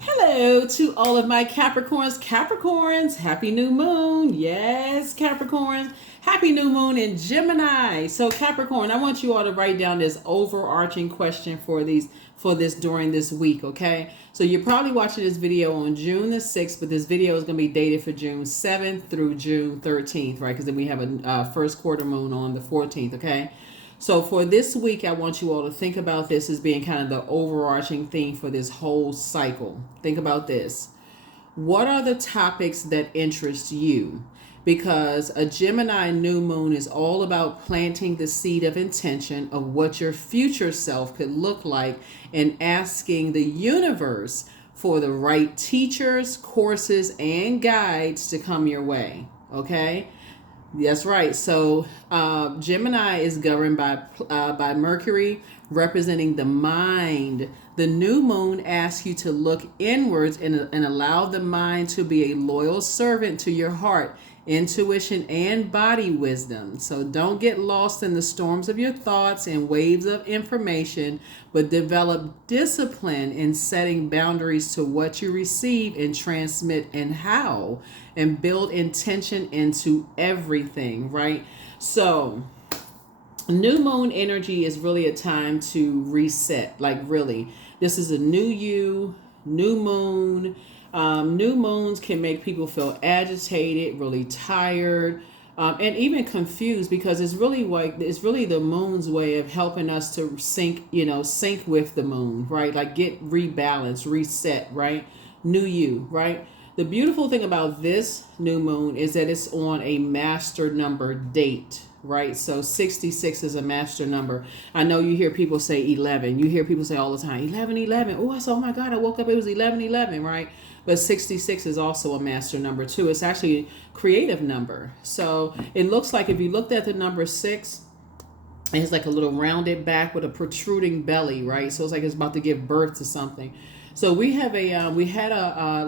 Hello to all of my Capricorns. Capricorns, happy new moon. Yes, Capricorns, happy new moon in Gemini. So Capricorn, I want you all to write down this overarching question for this during this week, okay? So you're probably watching this video on June the 6th, but this video is going to be dated for June 7th through June 13th, right? Because then we have a first quarter moon on the 14th, okay? So for this week, I want you all to think about this as being kind of the overarching theme for this whole cycle. Think about this. What are the topics that interest you? Because a Gemini new moon is all about planting the seed of intention of what your future self could look like and asking the universe for the right teachers, courses, and guides to come your way. Okay? That's right. So Gemini is governed by Mercury, representing the mind. The new moon asks you to look inwards and allow the mind to be a loyal servant to your heart, intuition, and body wisdom. So don't get lost in the storms of your thoughts and waves of information, but develop discipline in setting boundaries to what you receive and transmit and how, and build intention into everything, right? So new moon energy is really a time to reset. Like, really, this is a new you, new moon. New moons can make people feel agitated, really tired, and even confused, because it's really the moon's way of helping us to sync with the moon, right? Like get rebalanced, reset, right? New you, right? The beautiful thing about this new moon is that it's on a master number date, right? So 66 is a master number. I know you hear people say 11. You hear people say all the time, 11, 11. Oh, I said, oh my God, I woke up, it was 11, 11, right? But 66 is also a master number too. It's actually a creative number. So it looks like if you looked at the number 6, it's like a little rounded back with a protruding belly, right? So it's like it's about to give birth to something. So we have the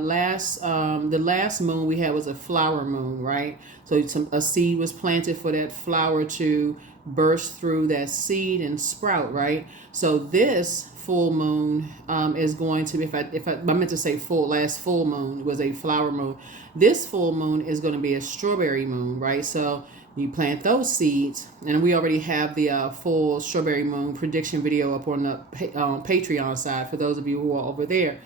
last moon we had was a flower moon, right? So a seed was planted for that flower to burst through that seed and sprout, right? So this full moon is going to be, if I meant to say last full moon was a flower moon. This full moon is going to be a strawberry moon, right? So you plant those seeds, and we already have the full strawberry moon prediction video up on the Patreon side for those of you who are over there.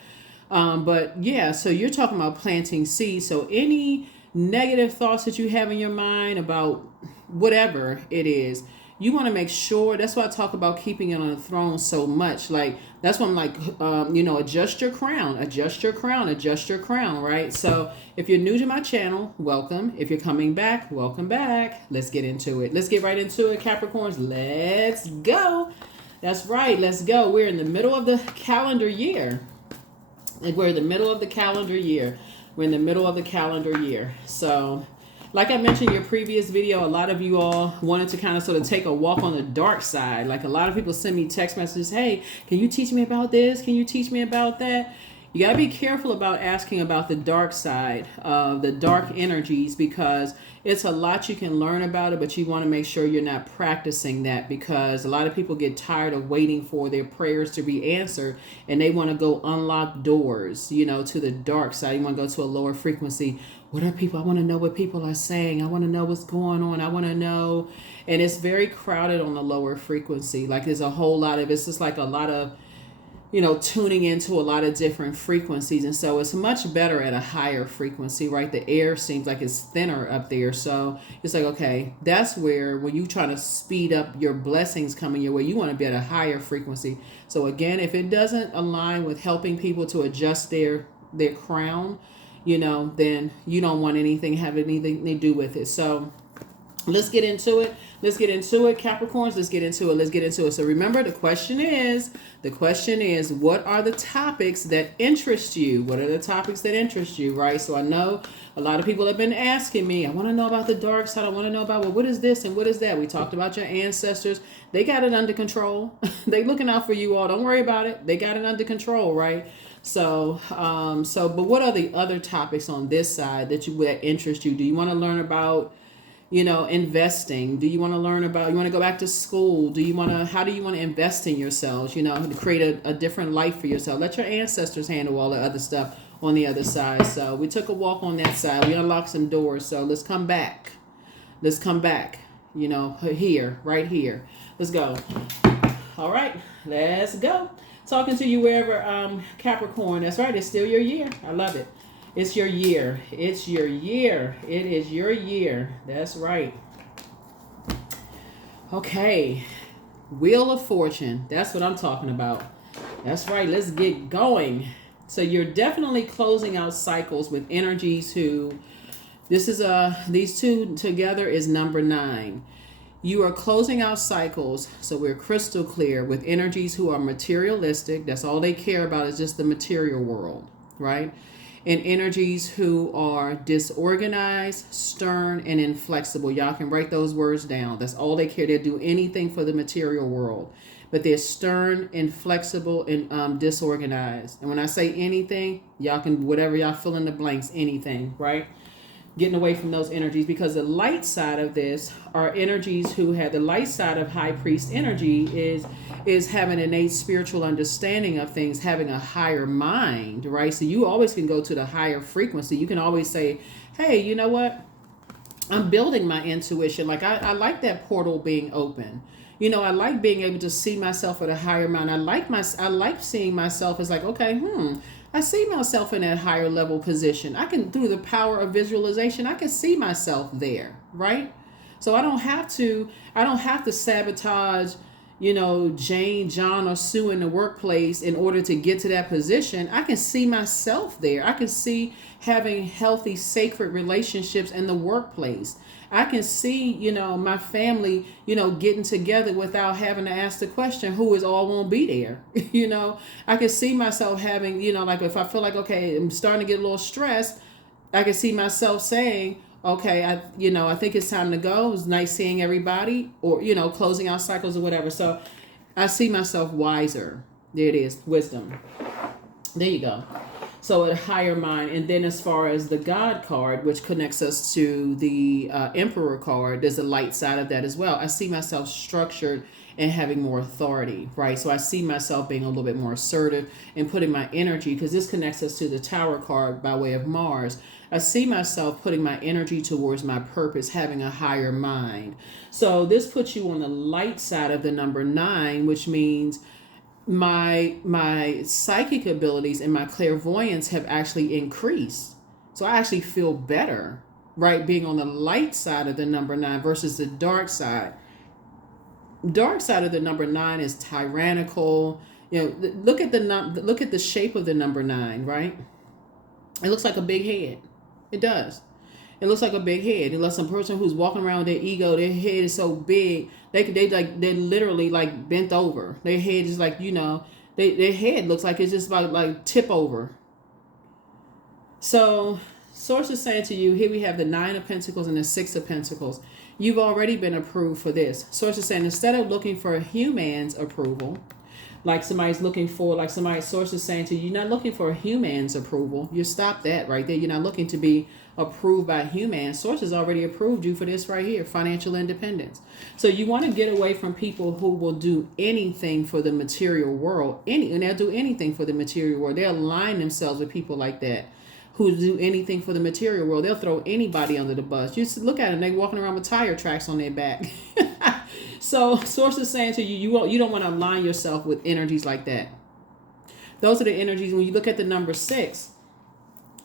But yeah, so you're talking about planting seeds. So any negative thoughts that you have in your mind about whatever it is, you want to make sure. That's why I talk about keeping it on the throne so much. Like, that's why I'm like, adjust your crown, adjust your crown, adjust your crown, right? So if you're new to my channel, welcome. If you're coming back, welcome back. Let's get into it. Let's get right into it, Capricorns. Let's go. That's right. Let's go. We're in the middle of the calendar year. We're in the middle of the calendar year. We're in the middle of the calendar year. So like I mentioned in your previous video, a lot of you all wanted to kind of sort of take a walk on the dark side. Like, a lot of people send me text messages, hey, can you teach me about this? Can you teach me about that? You got to be careful about asking about the dark side, the dark energies, because it's a lot you can learn about it, but you want to make sure you're not practicing that, because a lot of people get tired of waiting for their prayers to be answered, and they want to go unlock doors, to the dark side. You want to go to a lower frequency. What are people? I want to know what people are saying. I want to know what's going on. I want to know. And it's very crowded on the lower frequency. Like, there's a whole lot of, it's just like a lot of, tuning into a lot of different frequencies. And so it's much better at a higher frequency, right? The air seems like it's thinner up there. So it's like, okay, that's where when you try to speed up your blessings coming your way, you want to be at a higher frequency. So again, if it doesn't align with helping people to adjust their crown, then you don't want have anything to do with it. So let's get into it. Capricorns. Let's get into it. So remember, the question is, what are the topics that interest you? What are the topics that interest you, right? So I know a lot of people have been asking me, I want to know about the dark side. I want to know about, well, what is this and what is that? We talked about your ancestors. They got it under control. They looking out for you all. Don't worry about it. They got it under control, right? So, but what are the other topics on this side that interest you? Do you want to learn about, investing? Do you want to learn about, you want to go back to school? How do you want to invest in yourselves, to create a different life for yourself? Let your ancestors handle all the other stuff on the other side. So we took a walk on that side. We unlocked some doors. So let's come back. Here, right here. Let's go. All right, let's go. Talking to you wherever, Capricorn. That's right. It's still your year. I love it. It's your year. It's your year. It is your year. That's right. Okay. Wheel of Fortune. That's what I'm talking about. That's right. Let's get going. So you're definitely closing out cycles with energies who, these two together is number 9. You are closing out cycles, so we're crystal clear, with energies who are materialistic. That's all they care about, is just the material world, right? And energies who are disorganized, stern, and inflexible. Y'all can write those words down. That's all they care. They'll do anything for the material world. But they're stern, inflexible, and disorganized. And when I say anything, y'all can, whatever y'all fill in the blanks, anything, right? Getting away from those energies, because the light side of this are energies who have, the light side of high priest energy is having an innate spiritual understanding of things, having a higher mind, right? So you always can go to the higher frequency. You can always say, hey, you know what? I'm building my intuition. Like I like that portal being open. I like being able to see myself at a higher mind. I like seeing myself as like, okay, I see myself in that higher level position. I can, through the power of visualization, I can see myself there, right? So I don't have to sabotage, Jane, John, or Sue in the workplace in order to get to that position. I can see myself there. I can see having healthy, sacred relationships in the workplace. I can see, my family, getting together without having to ask the question, who is all won't be there? I can see myself having, like if I feel like, okay, I'm starting to get a little stressed, I can see myself saying, okay, I think it's time to go. It was nice seeing everybody, or, closing out cycles or whatever. So I see myself wiser. There it is. Wisdom. There you go. So a higher mind. And then as far as the God card, which connects us to the Emperor card, there's a light side of that as well. I see myself structured and having more authority, right? So I see myself being a little bit more assertive and putting my energy, because this connects us to the Tower card by way of Mars. I see myself putting my energy towards my purpose, having a higher mind. So this puts you on the light side of the number 9, which means my psychic abilities and my clairvoyance have actually increased. So I actually feel better, right, being on the light side of the number 9 versus the dark side. Dark side of the number 9 is tyrannical. Look at the shape of the number 9, right? It looks like a big head. It does. It looks like a big head. Unless some person who's walking around with their ego, their head is so big, they're literally like bent over. Their head is like, their head looks like it's just about like tip over. So Source is saying to you, here we have the 9 of Pentacles and the 6 of Pentacles. You've already been approved for this. Source is saying, instead of looking for a human's approval, like somebody's looking for, like somebody's source is saying to you, you're not looking for a human's approval. You stop that right there. You're not looking to be approved by humans. Source has already approved you for this right here, financial independence. So you want to get away from people who will do anything for the material world. And they'll do anything for the material world. They'll align themselves with people like that who do anything for the material world. They'll throw anybody under the bus. You look at them, they walking around with tire tracks on their back. So Source is saying to you, you don't want to align yourself with energies like that. Those are the energies. When you look at the number 6,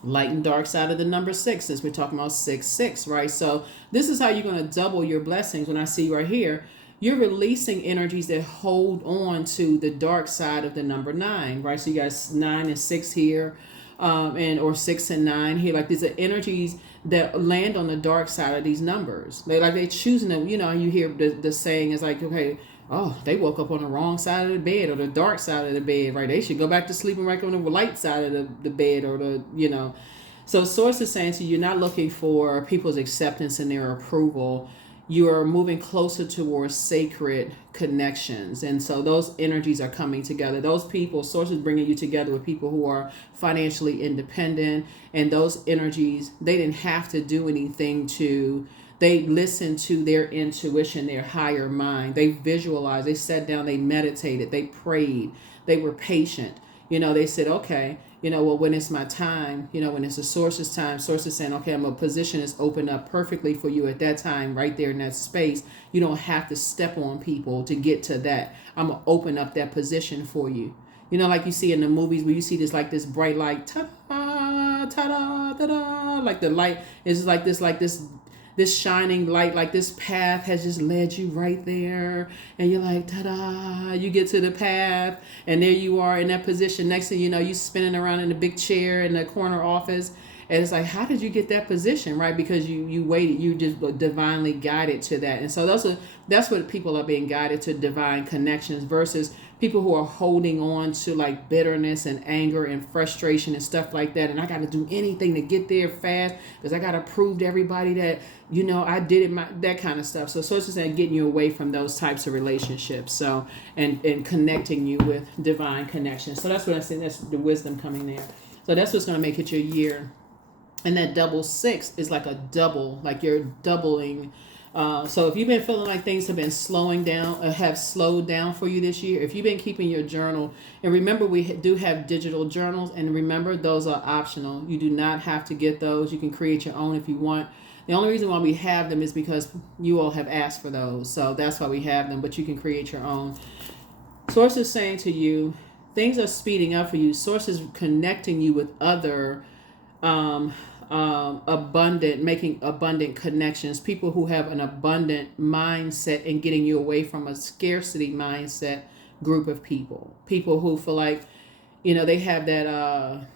light and dark side of the number 6, since we're talking about 6, right? So this is how you're going to double your blessings. When I see right here, you're releasing energies that hold on to the dark side of the number 9, right? So you got 9 and 6 here, or 6 and 9 here. Like these are energies that land on the dark side of these numbers. They're choosing them, you hear the saying is like, okay, oh, they woke up on the wrong side of the bed or the dark side of the bed, right? They should go back to sleeping right on the light side of the bed, or So Source is saying to you, you're not looking for people's acceptance and their approval. You are moving closer towards sacred connections. And so those energies are coming together. Those people, Source is bringing you together with people who are financially independent. And those energies, they didn't have to do anything to They listened to their intuition, their higher mind. They visualized, they sat down, they meditated, they prayed, they were patient. They said, okay, well, when it's my time, when it's the source's time, source is saying, okay, I'm a position is open up perfectly for you at that time, right there in that space. You don't have to step on people to get to that. I'm going to open up that position for you. Like you see in the movies where you see this bright light, ta-da, ta-da, ta-da, like the light is like this shining light, like this path has just led you right there. And you're like, ta-da, you get to the path and there you are in that position. Next thing you know, you spinning around in a big chair in the corner office. And it's like, how did you get that position, right? Because you waited, you just divinely guided to that. And so that's what people are being guided to, divine connections, versus people who are holding on to like bitterness and anger and frustration and stuff like that. And I got to do anything to get there fast because I got to prove to everybody that, I did it, that kind of stuff. So it's just getting you away from those types of relationships. So, and connecting you with divine connections. So that's what I say, that's the wisdom coming there. So that's what's going to make it your year. And that double 6 is like a double, like you're doubling. So if you've been feeling like things have been slowing down or have slowed down for you this year, if you've been keeping your journal, and remember we do have digital journals, and remember those are optional. You do not have to get those. You can create your own if you want. The only reason why we have them is because you all have asked for those. So that's why we have them, but you can create your own. Source is saying to you, things are speeding up for you. Source is connecting you with other making abundant connections, people who have an abundant mindset, and getting you away from a scarcity mindset group of people who feel like, they have that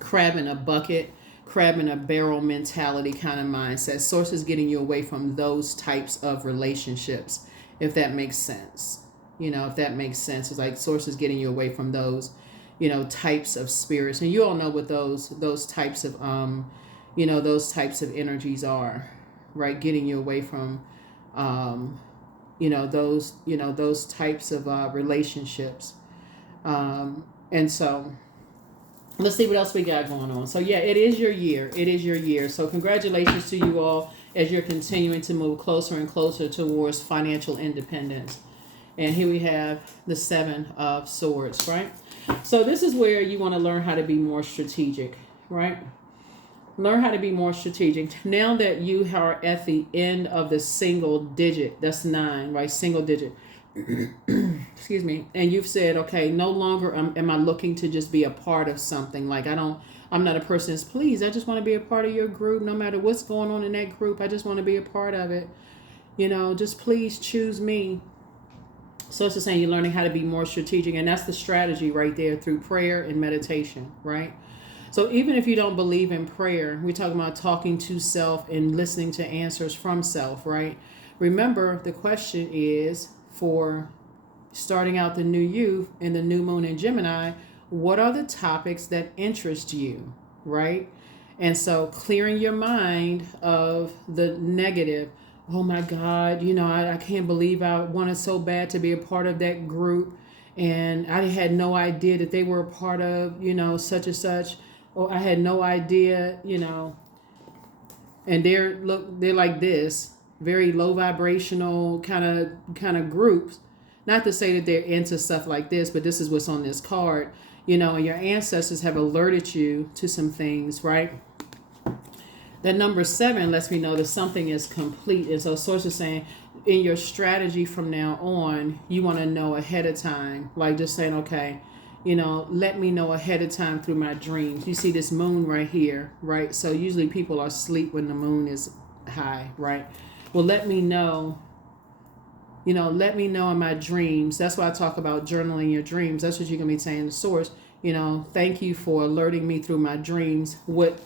crab in a bucket, crab in a barrel mentality kind of mindset. Source is getting you away from those types of relationships, if that makes sense. If that makes sense, it's like source is getting you away from those types of spirits. And you all know what those types of those types of energies are, right? Getting you away from those types of relationships. And so let's see what else we got going on. So yeah, it is your year. It is your year. So congratulations to you all as you're continuing to move closer and closer towards financial independence. And here we have the 7 of Swords, right? So this is where you want to learn how to be more strategic, right? Learn how to be more strategic. Now that you are at the end of the single digit, that's 9, right? Single digit. Excuse me. And you've said, okay, no longer am I looking to just be a part of something. Like I'm not a person that's, please, I just want to be a part of your group. No matter what's going on in that group, I just want to be a part of it. Just please choose me. So it's just saying you're learning how to be more strategic. And that's the strategy right there, through prayer and meditation, right? So even if you don't believe in prayer, we're talking about talking to self and listening to answers from self, right? Remember, the question is, for starting out the new you in the new moon in Gemini, what are the topics that interest you, right? And so clearing your mind of the negative. Oh my God, I can't believe I wanted so bad to be a part of that group. And I had no idea that they were a part of, such and such. Or I had no idea, and they're like this, very low vibrational kind of groups. Not to say that they're into stuff like this, but this is what's on this card, and your ancestors have alerted you to some things, right? That number 7 lets me know that something is complete. And so source is saying in your strategy from now on, you want to know ahead of time, like just saying, okay, let me know ahead of time through my dreams. You see this moon right here, right? So usually people are asleep when the moon is high, right? Well, let me know in my dreams. That's why I talk about journaling your dreams. That's what you're going to be saying to source. Thank you for alerting me through my dreams what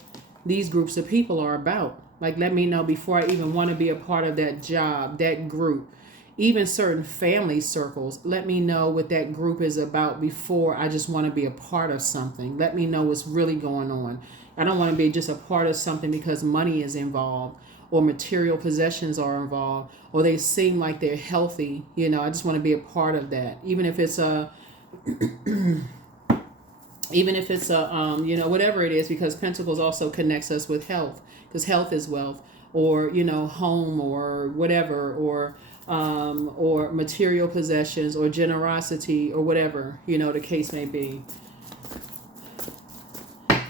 these groups of people are about. Like, let me know before I even want to be a part of that job, that group, even certain family circles. Let me know what that group is about before I just want to be a part of something. Let me know what's really going on. I don't want to be just a part of something because money is involved or material possessions are involved or they seem like they're healthy. I just want to be a part of that. Even if it's whatever it is, because Pentacles also connects us with health, because health is wealth. or, you know, home or whatever, or material possessions or generosity or whatever, you know, the case may be.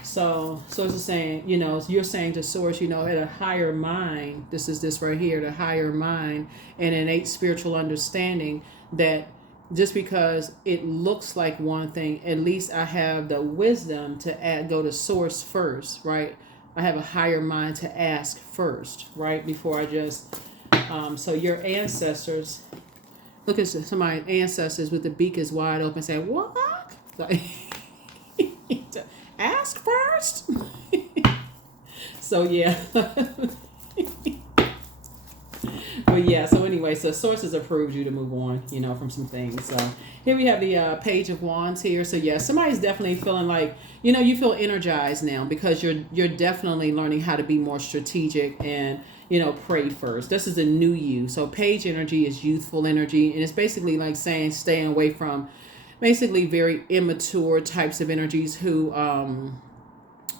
So it's saying, you know, you're saying to source, you know, at a higher mind, this right here, the higher mind and innate spiritual understanding, that just because it looks like one thing, at least I have the wisdom to go to source first, right? I have a higher mind to ask first, right? Before I just, so your ancestors, look at somebody's ancestors with the beak is wide open, say, what? Like, ask first. So yeah. But yeah, so anyway, so sources approved you to move on, you know, from some things. So here we have the Page of Wands here. So yeah, somebody's definitely feeling like, you know, you feel energized now because you're definitely learning how to be more strategic and, you know, pray first. This is a new you. So page energy is youthful energy, and it's basically like saying staying away from basically very immature types of energies who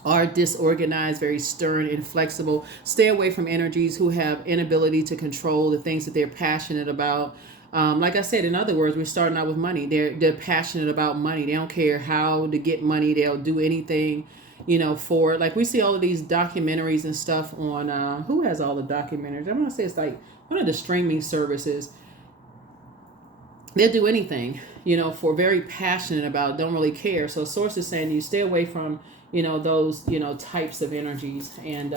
are disorganized, very stern, inflexible. Stay away from energies who have inability to control the things that they're passionate about. Like I said, in other words, we're starting out with money. They're passionate about money. They don't care how to get money. They'll do anything, you know, for it. Like we see all of these documentaries and stuff on, who has all the documentaries? I'm going to say it's like one of the streaming services. They'll do anything, you know, for very passionate about, don't really care. So source is saying you stay away from, you know, those, you know, types of energies. And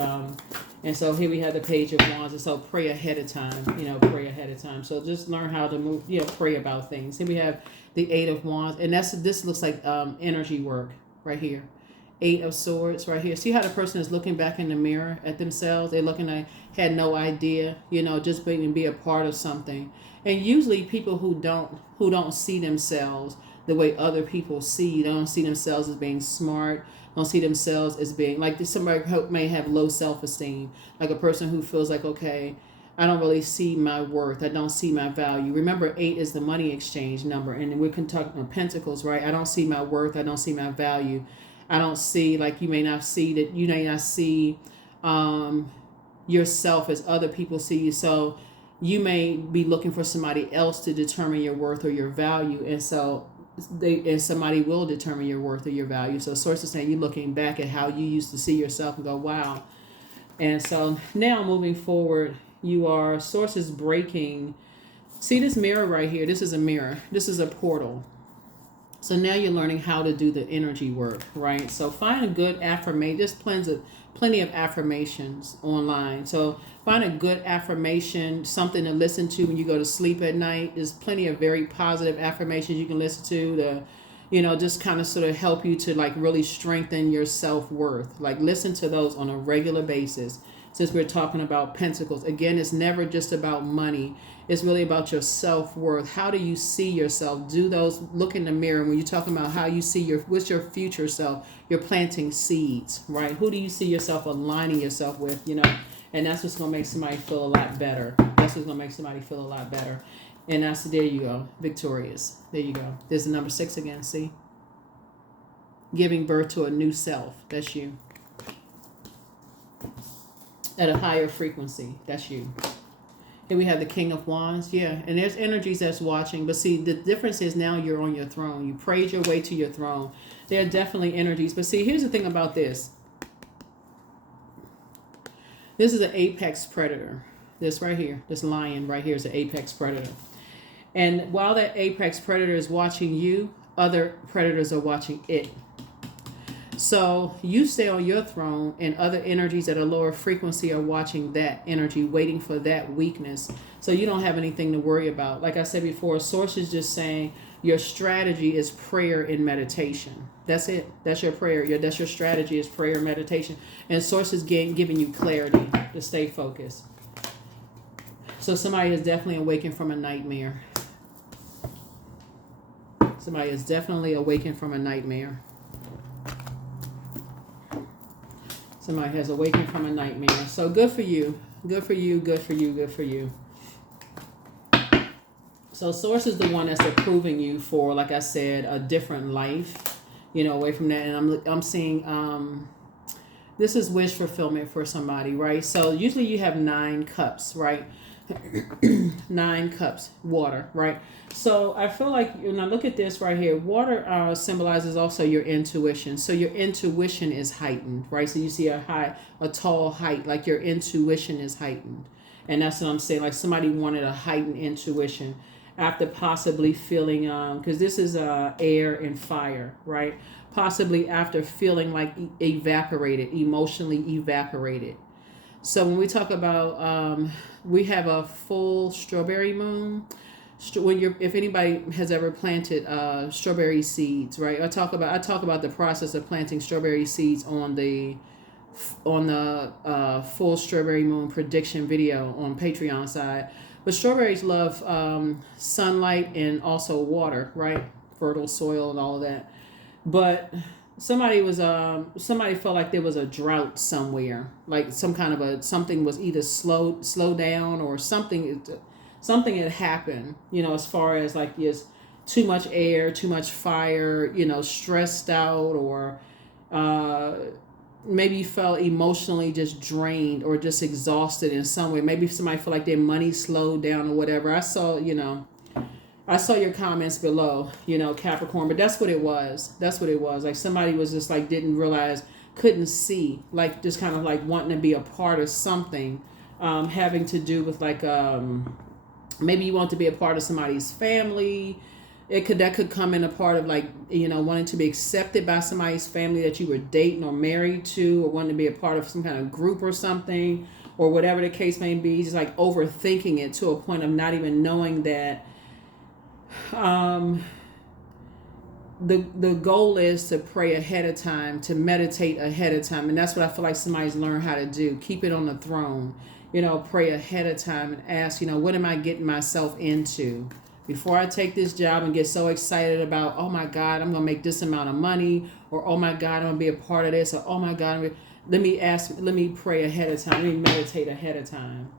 so here we have the Page of Wands. And so pray ahead of time, you know, pray ahead of time. So just learn how to move, you know, pray about things. Here we have the Eight of Wands. And this looks like energy work right here. Eight of Swords right here. See how the person is looking back in the mirror at themselves? They're looking like had no idea, you know, just being be a part of something. And usually people who don't see themselves the way other people see, they don't see themselves as being smart, don't see themselves as being like this. Somebody who may have low self-esteem, like a person who feels like, okay, I don't really see my worth, I don't see my value. Remember, 8 is the money exchange number, and we're talking about pentacles, right? I don't see my worth, I don't see my value. I don't see, like, you may not see that, you may not see yourself as other people see you. So you may be looking for somebody else to determine your worth or your value, and so somebody will determine your worth or your value. So source is saying you're looking back at how you used to see yourself and go, wow. And so now moving forward, source is breaking. See this mirror right here? This is a mirror. This is a portal. So now you're learning how to do the energy work, right? So find a good affirmation. There's plenty of affirmations online. So find a good affirmation, something to listen to when you go to sleep at night. There's plenty of very positive affirmations you can listen to you know, just kind of sort of help you to like really strengthen your self-worth. Like listen to those on a regular basis. Since we're talking about pentacles, again, it's never just about money. It's really about your self-worth. How do you see yourself? Do those, look in the mirror. When you're talking about how you see what's your future self, you're planting seeds, right? Who do you see yourself aligning yourself with, you know? And that's what's going to make somebody feel a lot better. That's what's going to make somebody feel a lot better. And there you go, victorious. There you go. There's the number 6 again, see? Giving birth to a new self. That's you. At a higher frequency. That's you. Here we have the King of Wands. Yeah, and there's energies that's watching. But see, the difference is now you're on your throne. You prayed your way to your throne. There are definitely energies. But see, here's the thing about this. This is an apex predator. This right here, this lion right here is an apex predator. And while that apex predator is watching you, other predators are watching it. So you stay on your throne, and other energies at a lower frequency are watching that energy, waiting for that weakness. So you don't have anything to worry about. Like I said before, source is just saying your strategy is prayer and meditation. That's it. That's your prayer. That's your strategy is prayer and meditation. And source is giving you clarity to stay focused. So somebody is definitely awakened from a nightmare. Somebody is definitely awakened from a nightmare. Somebody has awakened from a nightmare. So good for you. Good for you. Good for you. Good for you. So source is the one that's approving you for, like I said, a different life, you know, away from that. And I'm seeing This is wish fulfillment for somebody, right? So usually you have 9 cups, right? 9 cups, water, right? So I feel like when I look at this right here, water symbolizes also your intuition. So your intuition is heightened, right? So you see a tall height, like your intuition is heightened. And that's what I'm saying. Like somebody wanted a heightened intuition after possibly feeling, because this is air and fire, right? Possibly after feeling like evaporated, emotionally evaporated. So when we talk about, we have a full strawberry moon. When you're, if anybody has ever planted strawberry seeds, right? I talk about the process of planting strawberry seeds on the full strawberry moon prediction video on Patreon side. But strawberries love sunlight and also water, right? Fertile soil and all of that. But somebody felt like there was a drought somewhere, like some kind of something was either slow down or something had happened, as far as like just too much air, too much fire, stressed out, or maybe you felt emotionally just drained or just exhausted in some way. Maybe somebody felt like their money slowed down or whatever. I saw your comments below, Capricorn, but that's what it was. That's what it was. Like somebody was just like, didn't realize, couldn't see, like just kind of like wanting to be a part of something, having to do with like, maybe you want to be a part of somebody's family. That could come in a part of like, wanting to be accepted by somebody's family that you were dating or married to, or wanting to be a part of some kind of group or something, or whatever the case may be. Just like overthinking it to a point of not even knowing that. The goal is to pray ahead of time, to meditate ahead of time, and that's what I feel like somebody's learned how to do. Keep it on the throne, pray ahead of time and ask, what am I getting myself into before I take this job and get so excited about, oh my God, I'm gonna make this amount of money, or oh my God, I'm gonna be a part of this, or oh my God, let me pray ahead of time, let me meditate ahead of time,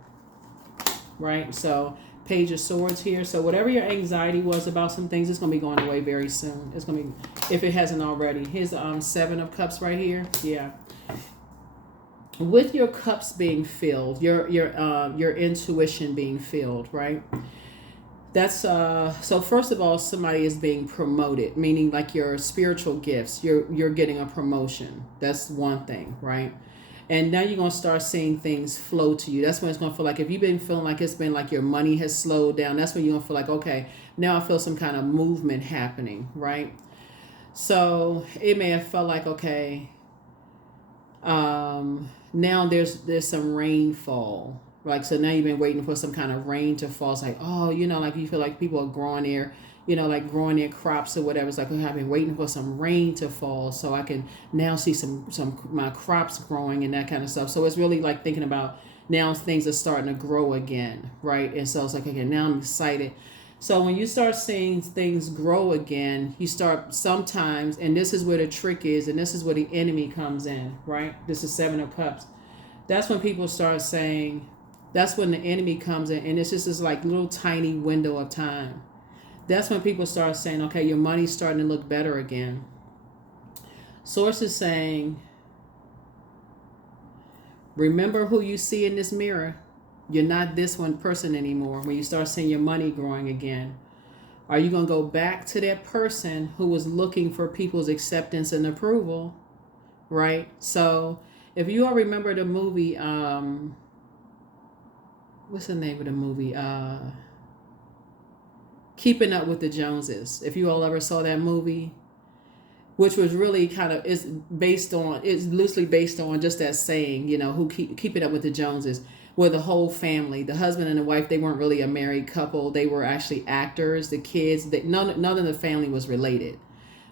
right? So Page of Swords here. So whatever your anxiety was about some things, it's going to be going away very soon. It's going to be, if it hasn't already. Here's the 7 of Cups right here. Yeah. With your cups being filled, your intuition being filled, right? That's so first of all, somebody is being promoted, meaning like your spiritual gifts, you're getting a promotion. That's one thing, right? And now you're going to start seeing things flow to you. That's when it's going to feel like, if you've been feeling like it's been like your money has slowed down, that's when you're going to feel like, okay, now I feel some kind of movement happening, right? So it may have felt like, okay, now there's some rainfall. Like, so now you've been waiting for some kind of rain to fall. It's like, oh, like you feel like people are growing their crops or whatever. It's like, oh, I've been waiting for some rain to fall so I can now see some my crops growing and that kind of stuff. So it's really like thinking about now things are starting to grow again, right? And so it's like, okay, now I'm excited. So when you start seeing things grow again, you start sometimes, and this is where the trick is, and this is where the enemy comes in, right? This is 7 of Cups. That's when people start saying, that's when the enemy comes in, and it's just this like little tiny window of time. That's when people start saying, okay, your money's starting to look better again. Source is saying, remember who you see in this mirror. You're not this one person anymore. When you start seeing your money growing again, are you going to go back to that person who was looking for people's acceptance and approval? Right? So if you all remember the movie, what's the name of the movie? Keeping Up with the Joneses. If you all ever saw that movie, which was really kind of, it's loosely based on just that saying, who keeping up with the Joneses, where the whole family, the husband and the wife, they weren't really a married couple. They were actually actors. The kids, none of the family was related,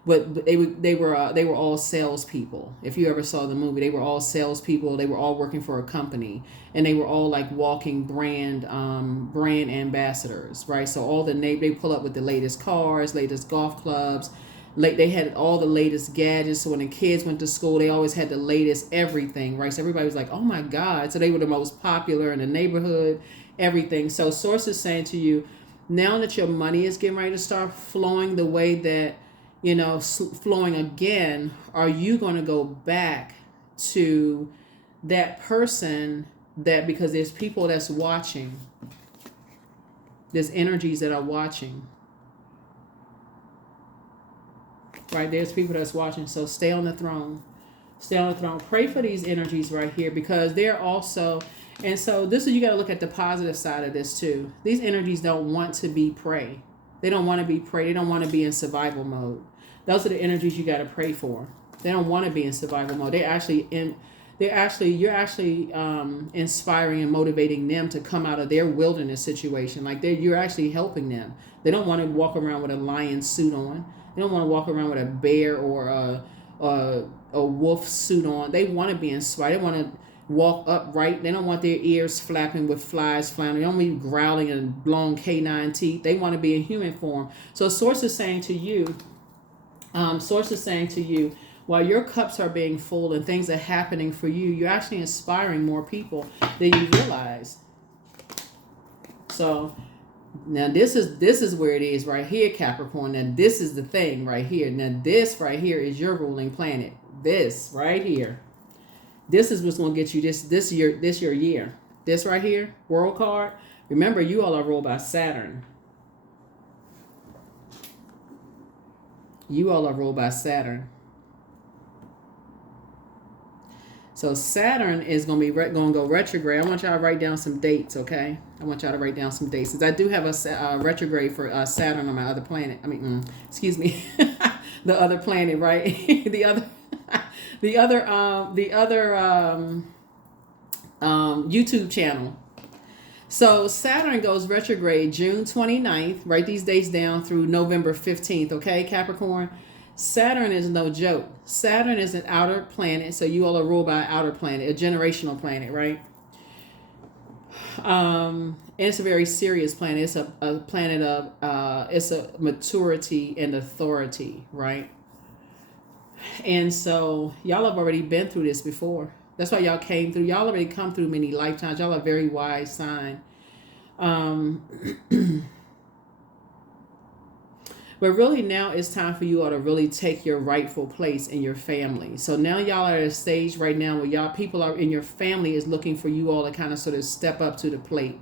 but they were all salespeople. If you ever saw the movie, they were all salespeople. They were all working for a company, and they were all like walking brand ambassadors, right? So they pull up with the latest cars, latest golf clubs. They had all the latest gadgets. So when the kids went to school, they always had the latest everything, right? So everybody was like, oh my God. So they were the most popular in the neighborhood, everything. So Source is saying to you, now that your money is getting ready to start flowing the way that, flowing again, are you going to go back to that person, that because there's people that's watching. There's energies that are watching. Right? There's people that's watching. So stay on the throne. Stay on the throne. Pray for these energies right here, because they're also, and so this is, you got to look at the positive side of this too. These energies don't want to be prey. They don't want to be prey. They don't want to be in survival mode. Those are the energies you got to pray for. They don't want to be in survival mode. You're actually inspiring and motivating them to come out of their wilderness situation. Like you're actually helping them. They don't want to walk around with a lion suit on. They don't want to walk around with a bear or a wolf suit on. They want to be inspired. They want to walk upright. They don't want their ears flapping with flies flying. They don't want to be growling and long canine teeth. They want to be in human form. So Source is saying to you, while your cups are being full and things are happening for you, you're actually inspiring more people than you realize. So now this is where it is right here, Capricorn. Now this is the thing right here. Now this right here is your ruling planet. This right here. This is what's going to get you this your year. This right here, World card. Remember, you all are ruled by Saturn. You all are ruled by Saturn. So Saturn is going to go retrograde. I want y'all to write down some dates, okay? I want y'all to write down some dates. Since I do have a retrograde for Saturn on my other planet. Excuse me. The other planet, right? the other YouTube channel. So Saturn goes retrograde June 29th. Write these dates down through November 15th, okay, Capricorn? Saturn is no joke. Saturn is an outer planet, so you all are ruled by an outer planet, a generational planet, right? And it's a very serious planet. It's a planet of it's a maturity and authority, right? And so y'all have already been through this before. That's why y'all came through. Y'all already come through many lifetimes. Y'all are a very wise sign. But really now it's time for you all to really take your rightful place in your family. So now y'all are at a stage right now where y'all people are in your family is looking for you all to kind of sort of step up to the plate.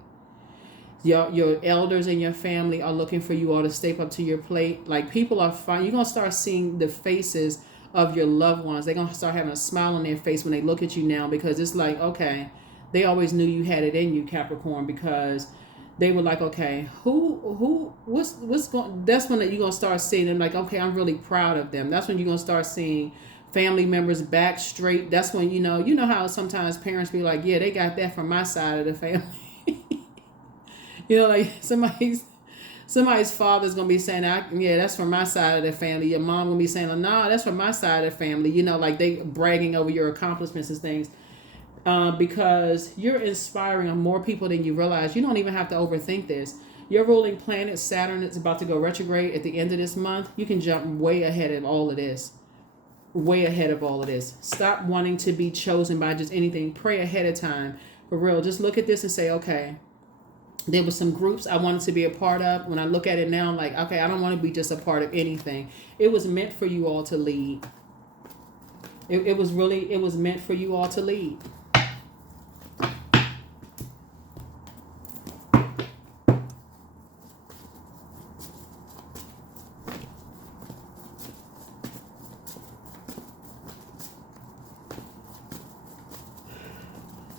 Your elders in your family are looking for you all to step up to your plate. Like people are fine. You're going to start seeing the faces of your loved ones. They're going to start having a smile on their face when they look at you now, because it's like, okay, they always knew you had it in you, Capricorn, because they were like, okay, what's going, that's when you're going to start seeing them like, okay, I'm really proud of them. That's when you're going to start seeing family members back straight. That's when, you know how sometimes parents be like, yeah, they got that from my side of the family. Like somebody's father's going to be saying, yeah, that's from my side of the family. Your mom going to be saying, oh, no, that's from my side of the family. Like they bragging over your accomplishments and things. Because you're inspiring more people than you realize. You don't even have to overthink this. Your ruling planet, Saturn, is about to go retrograde at the end of this month. You can jump way ahead of all of this. Way ahead of all of this. Stop wanting to be chosen by just anything. Pray ahead of time. For real, just look at this and say, okay, there were some groups I wanted to be a part of. When I look at it now, I'm like, okay, I don't want to be just a part of anything. It was meant for you all to lead. It was meant for you all to lead.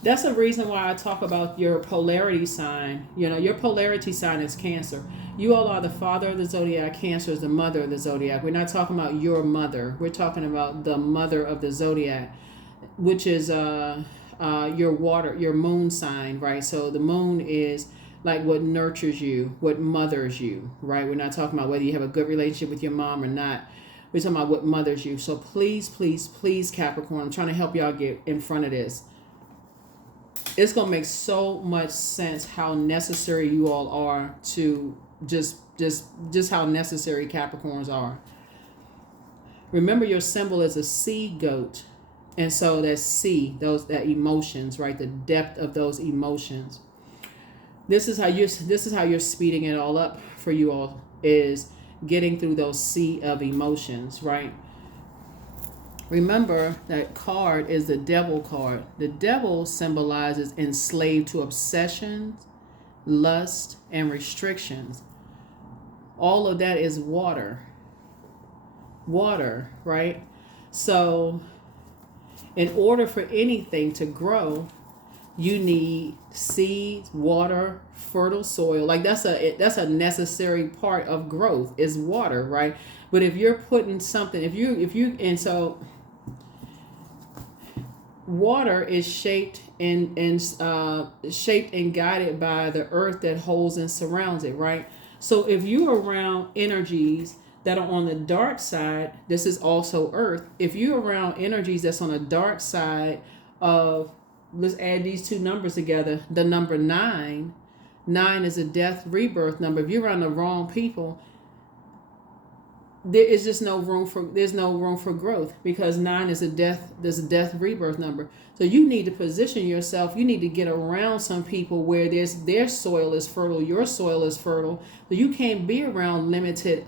That's the reason why I talk about your polarity sign. Your polarity sign is Cancer. You all are the father of the zodiac. Cancer is the mother of the zodiac. We're not talking about your mother. We're talking about the mother of the zodiac, which is your moon sign, right? So the moon is like what nurtures you, what mothers you, right? We're not talking about whether you have a good relationship with your mom or not. We're talking about what mothers you. So please, please, please, Capricorn, I'm trying to help y'all get in front of this. It's going to make so much sense how necessary you all are to just how necessary Capricorns are. Remember, your symbol is a sea goat. And so that sea, that emotions, right? The depth of those emotions. This is how you're speeding it all up for you all, is getting through those sea of emotions, right? Remember that card is the devil card. The devil symbolizes enslaved to obsessions, lust, and restrictions. All of that is water. Water, right? So, in order for anything to grow, you need seeds, water, fertile soil. Like that's a necessary part of growth is water, right? But if you're putting something, and so water is shaped and guided by the earth that holds and surrounds it, right? So if you're around energies that are on the dark side, this is also earth. If you're around energies that's on the dark side of, let's add these two numbers together, the number 9. 9 is a death rebirth number. If you're around the wrong people, there is just no room for growth, because 9 is a death rebirth number. So you need to position yourself. You need to get around some people where their soil is fertile, your soil is fertile. So you can't be around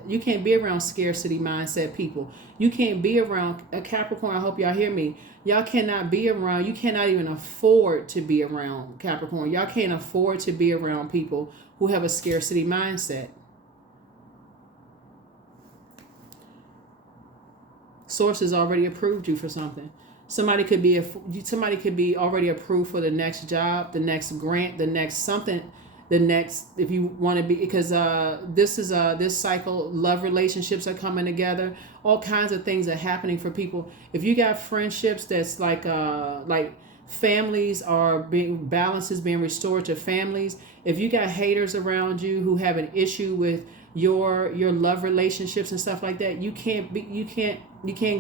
you can't be around scarcity mindset people. You can't be around a Capricorn. I hope y'all hear me. Y'all cannot be around, you cannot even afford to be around Capricorn. Y'all can't afford to be around people who have a scarcity mindset. Source has already approved you for something. Somebody could be already approved for the next job, the next grant, the next something, the next, if you want to be, because this cycle, love relationships are coming together. All kinds of things are happening for people. If you got friendships that's like families are being, balance is being restored to families. If you got haters around you who have an issue with your love relationships and stuff like that, you can't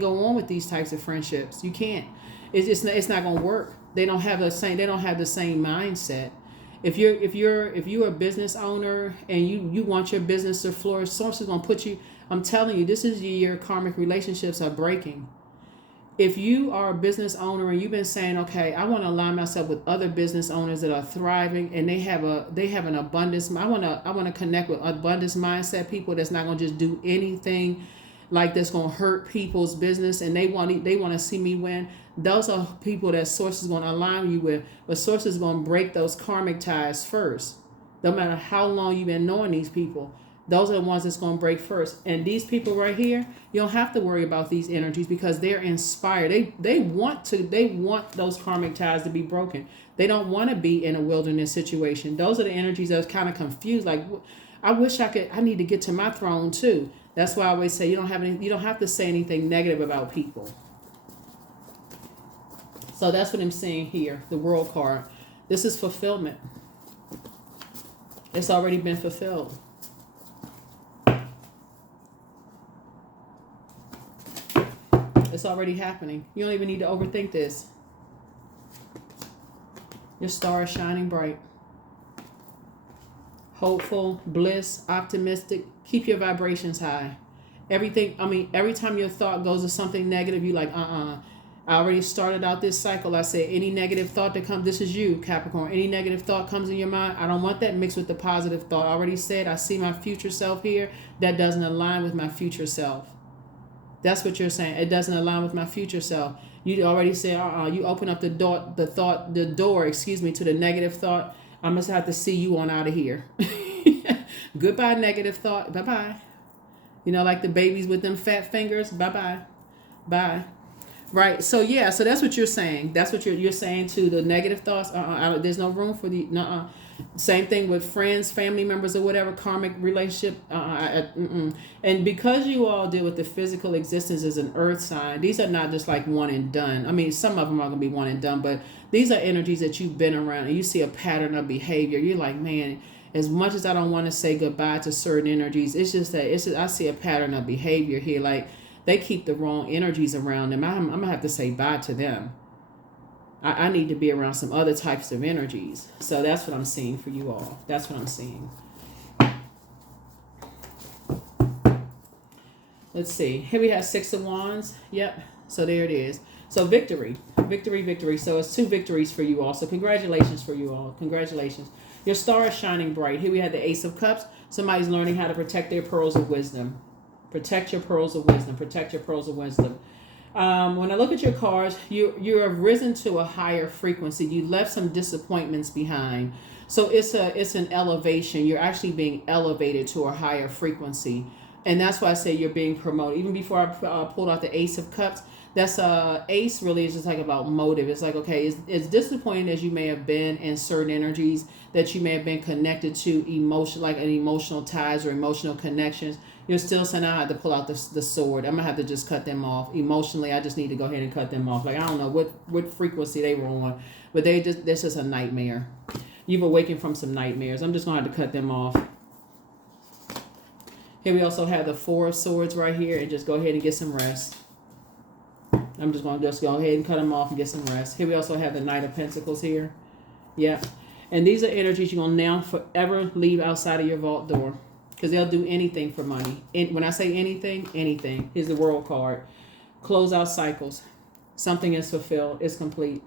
go on with these types of friendships. You can't. It's not going to work. They don't have the same mindset. If you're a business owner and you want your business to flourish, Source is going to put you, I'm telling you, this is the year karmic relationships are breaking. If you are a business owner and you've been saying, okay, I want to align myself with other business owners that are thriving and they have an abundance. I want to connect with abundance mindset people that's not going to just do anything like that's going to hurt people's business, and they want to see me win. Those are people that Source is going to align you with, but Source is going to break those karmic ties first. No matter how long you've been knowing these people, those are the ones that's going to break first. And these people right here, you don't have to worry about these energies because they're inspired. They want those karmic ties to be broken. They don't want to be in a wilderness situation. Those are the energies that are kind of confused. Like, I need to get to my throne too. That's why I always say you don't have to say anything negative about people. So that's what I'm seeing here, the World card. This is fulfillment. It's already been fulfilled. It's already happening. You don't even need to overthink this. Your star is shining bright. Hopeful, bliss, optimistic. Keep your vibrations high. Every time your thought goes to something negative, you like, I already started out this cycle. I said, any negative thought that comes, this is you, Capricorn. Any negative thought comes in your mind, I don't want that mixed with the positive thought. I already said, I see my future self here. That doesn't align with my future self. That's what you're saying. It doesn't align with my future self. You already said, you open up the door, to the negative thought. I must have to see you on out of here. Goodbye, negative thought. Bye-bye. Like the babies with them fat fingers. Bye-bye. Bye. Right. So, yeah. So that's what you're saying. That's what you're saying to the negative thoughts. There's no room for the... Same thing with friends, family members, or whatever, karmic relationship. And because you all deal with the physical existence as an earth sign, these are not just like one and done. I mean, some of them are going to be one and done, but these are energies that you've been around and you see a pattern of behavior. You're like, man, as much as I don't want to say goodbye to certain energies, it's just I see a pattern of behavior here. Like they keep the wrong energies around them. I'm going to have to say bye to them. I need to be around some other types of energies. So that's what I'm seeing for you all. That's what I'm seeing. Let's see. Here we have 6 of Wands. Yep. So there it is. So victory. Victory, victory. So it's 2 victories for you all. So congratulations for you all. Congratulations. Your star is shining bright. Here we have the Ace of Cups. Somebody's learning how to protect their pearls of wisdom. Protect your pearls of wisdom. Protect your pearls of wisdom. When I look at your cards, you have risen to a higher frequency. You left some disappointments behind. So it's an elevation. You're actually being elevated to a higher frequency. And that's why I say you're being promoted. Even before I pulled out the Ace of Cups, that's Ace really is just like about motive. It's like, okay, it's disappointing as you may have been in certain energies that you may have been connected to emotion, like an emotional ties or emotional connections. You're still saying I have to pull out the sword. I'm gonna have to just cut them off emotionally. I just need to go ahead and cut them off. Like I don't know what frequency they were on, but this is a nightmare. You've awakened from some nightmares. I'm just gonna have to cut them off. Here we also have the Four of Swords right here, and just go ahead and get some rest. I'm just going to go ahead and cut them off and get some rest. Here we also have the Knight of Pentacles here. Yeah. And these are energies you're going to now forever leave outside of your vault door. Because they'll do anything for money. And when I say anything, anything. Here's the World card. Close out cycles. Something is fulfilled. It's complete.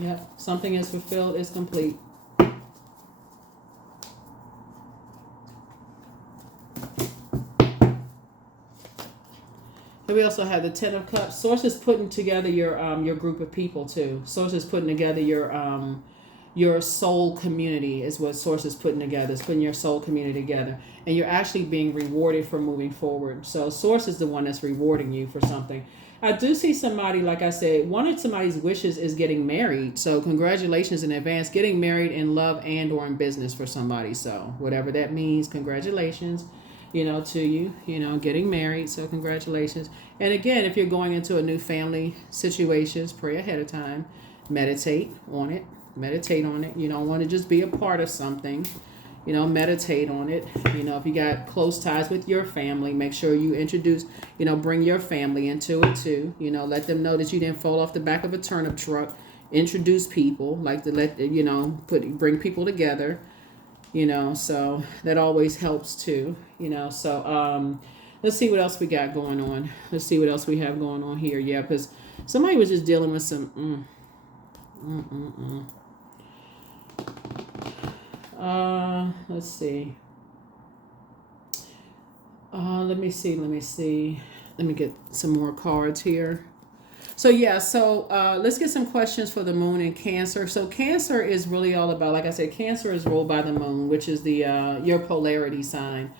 Yeah. Something is fulfilled. It's complete. And we also have the Ten of Cups. Source is putting together your group of people too. Source is putting together your soul community is what Source is putting together. It's putting your soul community together. And you're actually being rewarded for moving forward. So Source is the one that's rewarding you for something. I do see somebody, like I said, one of somebody's wishes is getting married. So congratulations in advance. Getting married in love and or in business for somebody. So whatever that means, congratulations. To you, getting married. So congratulations. And again, if you're going into a new family situations, pray ahead of time. Meditate on it. Meditate on it. You don't want to just be a part of something. Meditate on it. If you got close ties with your family, make sure you introduce, bring your family into it too. Let them know that you didn't fall off the back of a turnip truck. Introduce people, like to bring people together. So that always helps too, so let's see what else we got going on. Let's see what else we have going on here. Yeah, because somebody was just dealing with some let's see. Let me see. Let me get some more cards here. So let's get some questions for the moon and Cancer. So Cancer is really all about, like I said, Cancer is ruled by the moon, which is the your polarity sign.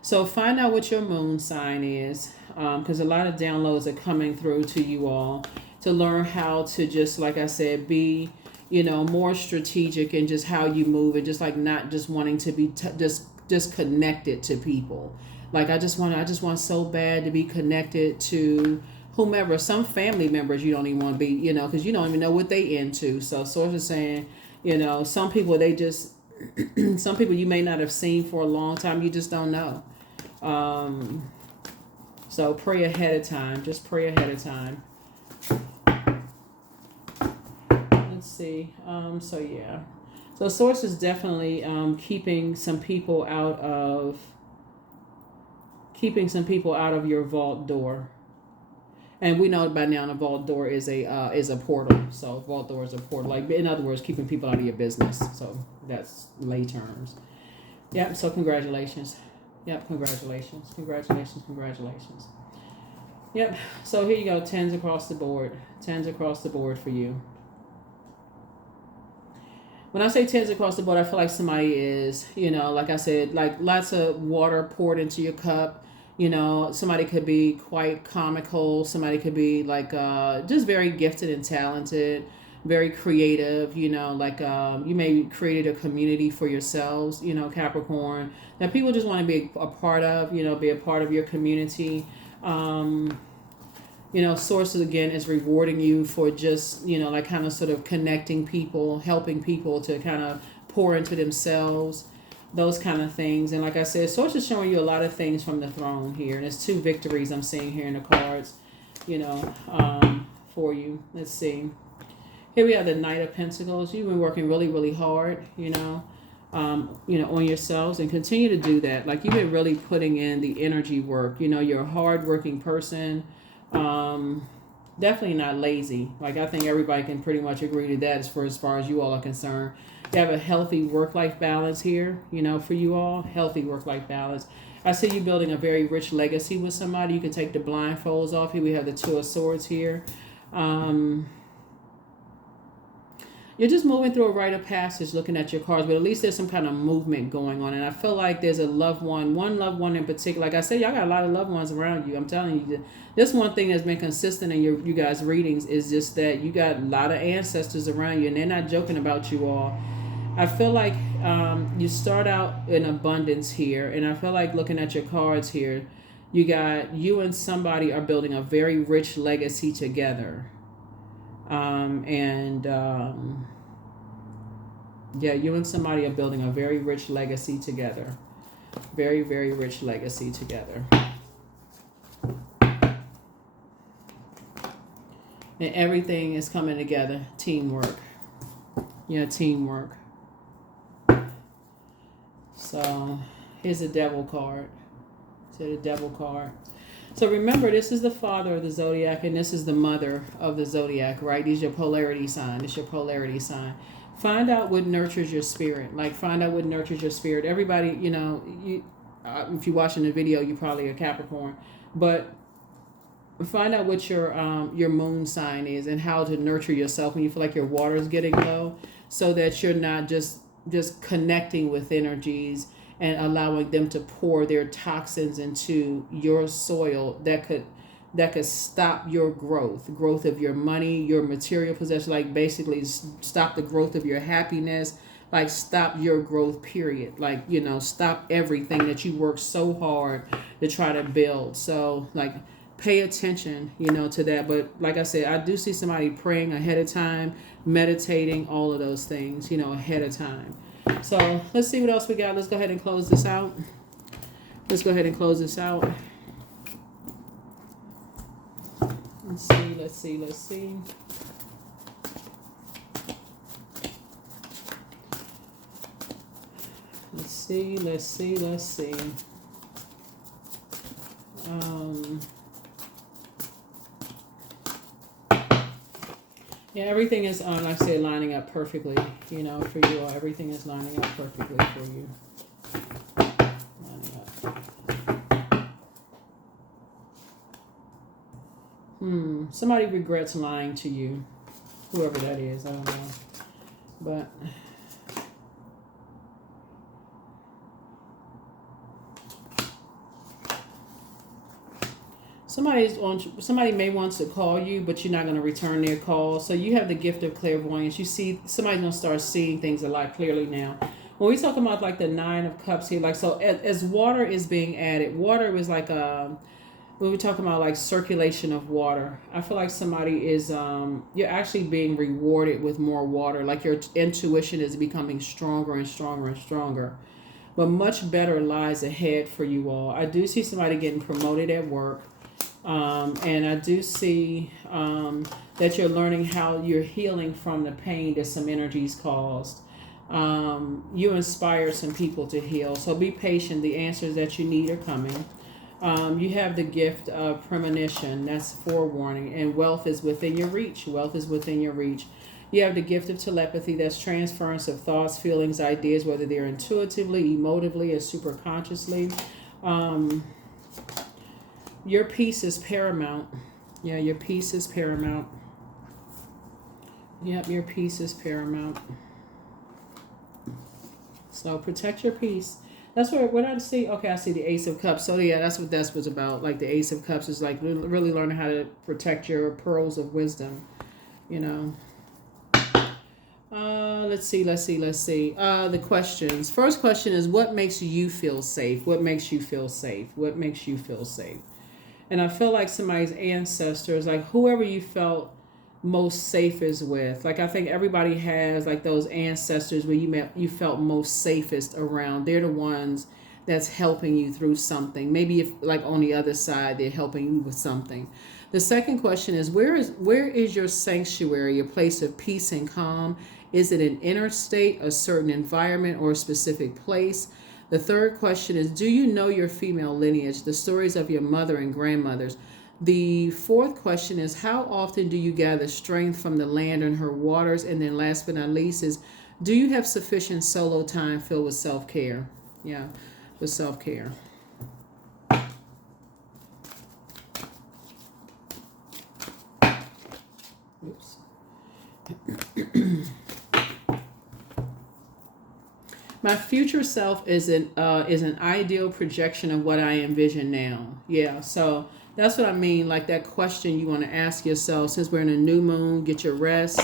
So find out what your moon sign is, because a lot of downloads are coming through to you all to learn how to just, like I said, be more strategic in just how you move, and just like not just wanting to be just connected to people. Like I just want so bad to be connected to whomever. Some family members you don't even want to be, because you don't even know what they into. So Source is saying, some people some people you may not have seen for a long time. You just don't know. So pray ahead of time. Just pray ahead of time. Let's see. So Source is definitely keeping some people out of your vault door. And we know by now the vault door is a portal. So vault door is a portal. Like, in other words, keeping people out of your business. So that's lay terms. Yep. So congratulations. Yep. Congratulations. Yep. So here you go. Tens across the board. Tens across the board for you. When I say tens across the board, I feel like somebody is, like I said, like lots of water poured into your cup. Somebody could be quite comical. Somebody could be like just very gifted and talented, very creative. You may created a community for yourselves, Capricorn, that people just want to be a part of, be a part of your community. Sources again is rewarding you for just, like kind of sort of connecting people, helping people to kind of pour into themselves. Those kind of things. And like I said, Source is showing you a lot of things from the throne here. And there's 2 victories I'm seeing here in the cards, for you. Let's see. Here we have the Knight of Pentacles. You've been working really, really hard, on yourselves, and continue to do that. Like, you've been really putting in the energy work. You're a hardworking person. Definitely not lazy. Like, I think everybody can pretty much agree to that as far as you all are concerned. You have a healthy work-life balance here, you know, for you all. Healthy work-life balance. I see you building a very rich legacy with somebody. You can take the blindfolds off here. We have the Two of Swords here. You're just moving through a rite of passage looking at your cards, but at least there's some kind of movement going on. And I feel like there's a loved one loved one in particular. Like I said, y'all got a lot of loved ones around you. I'm telling you, this one thing that's been consistent in you guys' readings is just that you got a lot of ancestors around you, and they're not joking about you all. I feel like you start out in abundance here, and I feel like looking at your cards here, you and somebody are building a very rich legacy together. Yeah, you and somebody are building a very rich legacy together. Very, very rich legacy together. And everything is coming together. Teamwork. Yeah, teamwork. So, here's a devil card. So, the devil card. So remember, this is the father of the zodiac, and this is the mother of the zodiac, right? These are your polarity sign. It's your polarity sign. Find out what nurtures your spirit. Like, find out what nurtures your spirit. Everybody, you know, if you're watching the video, you're probably a Capricorn. But find out what your moon sign is and how to nurture yourself when you feel like your water is getting low, so that you're not just connecting with energies and allowing them to pour their toxins into your soil that could stop your growth of your money, your material possession, like basically stop the growth of your happiness, like stop your growth, period. Like, you know, stop everything that you work so hard to try to build. So like pay attention, you know, to that. But like I said, I do see somebody praying ahead of time, meditating, all of those things, you know, ahead of time. So let's see what else we got. Let's go ahead and close this out. Let's see. Let's see. Yeah, everything is, like I say, lining up perfectly, you know, for you all. Everything is lining up perfectly for you. Lining up. Somebody regrets lying to you. Whoever that is, I don't know. But somebody may want to call you, but you're not going to return their call. So you have the gift of clairvoyance. You see, somebody's going to start seeing things a lot clearly now. When we talk about like the 9 of Cups here, like, so as water is being added, water is like when we talk about like circulation of water, I feel like somebody is, you're actually being rewarded with more water. Like your intuition is becoming stronger and stronger and stronger. But much better lies ahead for you all. I do see somebody getting promoted at work. And I do see that you're learning how you're healing from the pain that some energies caused. You inspire some people to heal. So be patient. The answers that you need are coming. You have the gift of premonition. That's forewarning. And wealth is within your reach. Wealth is within your reach. You have the gift of telepathy. That's transference of thoughts, feelings, ideas, whether they're intuitively, emotively, or superconsciously. Your peace is paramount. Yeah, your peace is paramount. Yep, your peace is paramount. So protect your peace. That's what I see. Okay, I see the Ace of Cups. So yeah, that's what was about. Like the Ace of Cups is like really learning how to protect your pearls of wisdom. You know. Let's see. The questions. First question is, what makes you feel safe? What makes you feel safe? What makes you feel safe? And I feel like somebody's ancestors, like whoever you felt most safest with. Like I think everybody has like those ancestors where you felt most safest around. They're the ones that's helping you through something. Maybe if like on the other side, they're helping you with something. The second question is, where is your sanctuary, your place of peace and calm? Is it an inner state, a certain environment, or a specific place? The third question is, do you know your female lineage, the stories of your mother and grandmothers? The fourth question is, how often do you gather strength from the land and her waters? And then last but not least is, Do you have sufficient solo time filled with self-care? Yeah, with self-care. Oops. My future self is an ideal projection of what I envision now. Yeah, so that's what I mean. Like that question you want to ask yourself. Since we're in a new moon, get your rest.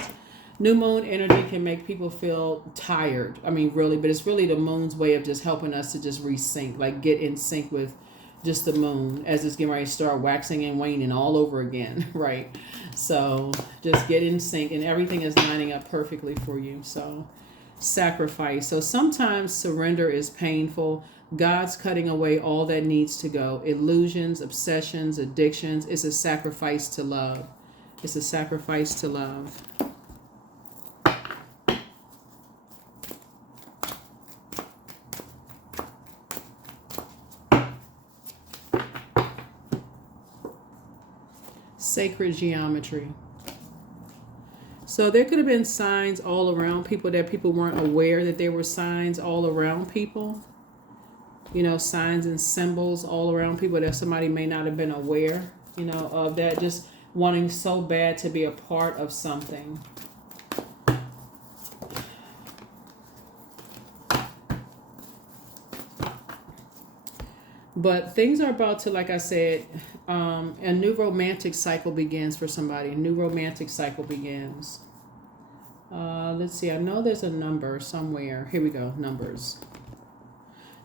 New moon energy can make people feel tired. I mean, really, but it's really the moon's way of just helping us to just resync, like get in sync with just the moon as it's getting ready to start waxing and waning all over again, right? So just get in sync, and everything is lining up perfectly for you. So sacrifice. So sometimes surrender is painful. God's cutting away all that needs to go. Illusions, obsessions, addictions. It's a sacrifice to love. It's a sacrifice to love. Sacred geometry. So there could have been signs all around people that people weren't aware that there were signs all around people. You know, signs and symbols all around people that somebody may not have been aware, you know, of that. Just wanting so bad to be a part of something. But things are about to, like I said, a new romantic cycle begins for somebody. A new romantic cycle begins. Let's see. I know there's a number somewhere. Here we go. Numbers.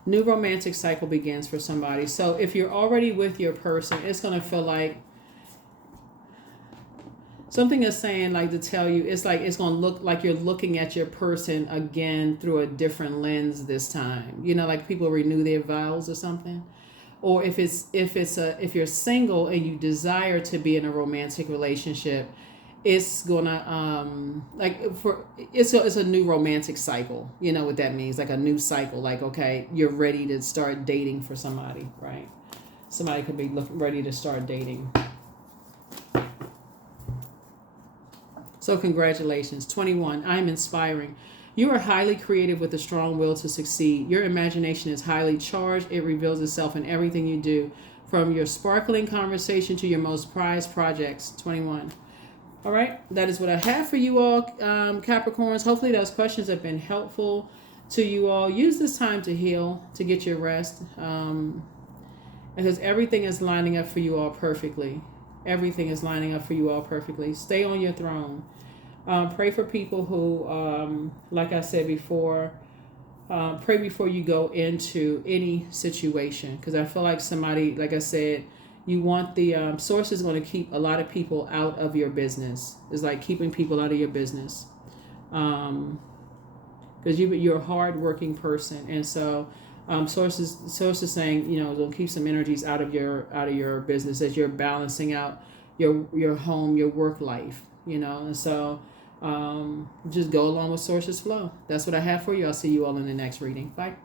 New romantic cycle begins for somebody. So if you're already with your person, it's going to feel like something is saying, like, to tell you, it's like it's going to look like you're looking at your person again through a different lens this time. You know, like people renew their vows or something. Or if you're single and you desire to be in a romantic relationship, it's gonna it's a new romantic cycle. You know what that means? Like a new cycle. Like, okay, you're ready to start dating for somebody, right? Somebody could be ready to start dating. So congratulations. 21. I'm inspiring. You are highly creative with a strong will to succeed. Your imagination is highly charged. It reveals itself in everything you do, from your sparkling conversation to your most prized projects. 21. All right, that is what I have for you all, Capricorns. Hopefully those questions have been helpful to you all. Use this time to heal, to get your rest, because everything is lining up for you all perfectly. Everything is lining up for you all perfectly. Stay on your throne. Pray for people who, like I said before, pray before you go into any situation. Because I feel like somebody, like I said, you want the source is going to keep a lot of people out of your business. It's like keeping people out of your business. Because you're a hard-working person. And so sources saying, you know, they'll keep some energies out of your business as you're balancing out your home, your work life, you know. And so just go along with sources flow. That's what I have for you. I'll see you all in the next reading. Bye.